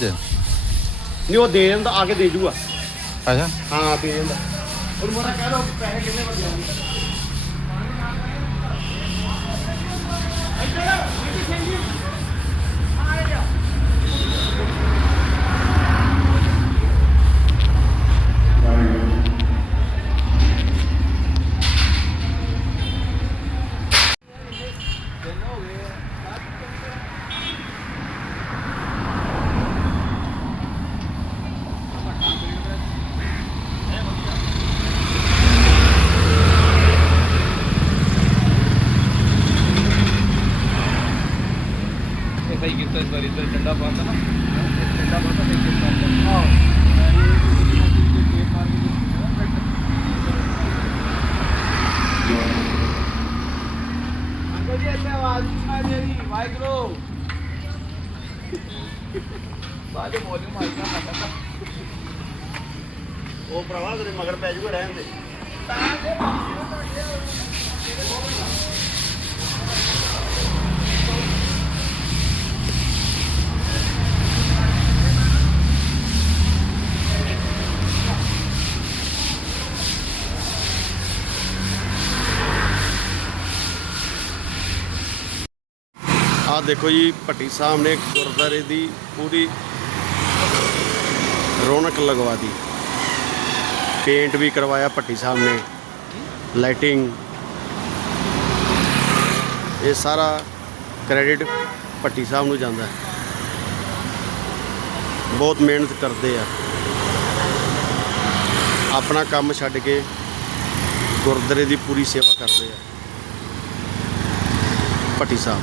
ਨਹੀਂ ਉਹ ਦੇ ਦਿੰਦਾ ਆ ਕੇ ਦੇ ਜੂਗਾ। ਅੱਛਾ। ਹਾਂ ਦੇ ਦਿੰਦਾ। ਉਹ ਮੋਰਾ ਕਹਿ ਦੋ ਪੈਸੇ ਕਿੰਨੇ ਵਜੇ ਆਉਂਦੇ ਦਿਨ ਹੋ ਗਏ ਆ ਇਹ ਸਹੀ ਇੱਧਰ ਡੰਡਾ ਪਾਤਾ ਨਾ। ਡੰਡਾ ਪਾਤਾ ਤੇ ਇੱਕ ਪਾਤਾ ਹਾਂ ਅੰਕਲ ਜੀ, ਇੱਥੇ ਆਵਾਜ਼ ਸੁਣਾ ਦੇ ਰਹੀ। ਵਾਹਿਗੁਰੂ। ਬਾਜੇ ਵੋਲਿਊਮ ਆਇਆ ਨਾ ਉਹ ਭਰਾਵਾ, ਤੇਰੇ ਮਗਰ ਪੈ ਜੂਗਾ ਰਹਿਣ ਦੇ। ਆਹ ਦੇਖੋ ਜੀ, ਭੱਟੀ ਸਾਹਿਬ ਨੇ ਗੁਰਦਾਰੇ ਦੀ ਪੂਰੀ ਰੌਣਕ ਲਗਵਾ ਦੀ ਪੇਂਟ ਵੀ ਕਰਵਾਇਆ ਭੱਟੀ ਸਾਹਿਬ ਨੇ। ਲਾਈਟਿੰਗ। ਇਹ ਸਾਰਾ ਕ੍ਰੈਡਿਟ ਭੱਟੀ ਸਾਹਿਬ ਨੂੰ ਜਾਂਦਾ ਹੈ। ਬਹੁਤ ਮਿਹਨਤ ਕਰਦੇ ਆ। ਆਪਣਾ ਕੰਮ ਛੱਡ ਕੇ ਗੁਰਦਾਰੇ ਦੀ ਪੂਰੀ ਸੇਵਾ ਕਰਦੇ ਆ। ਭੱਟੀ ਸਾਹਿਬ।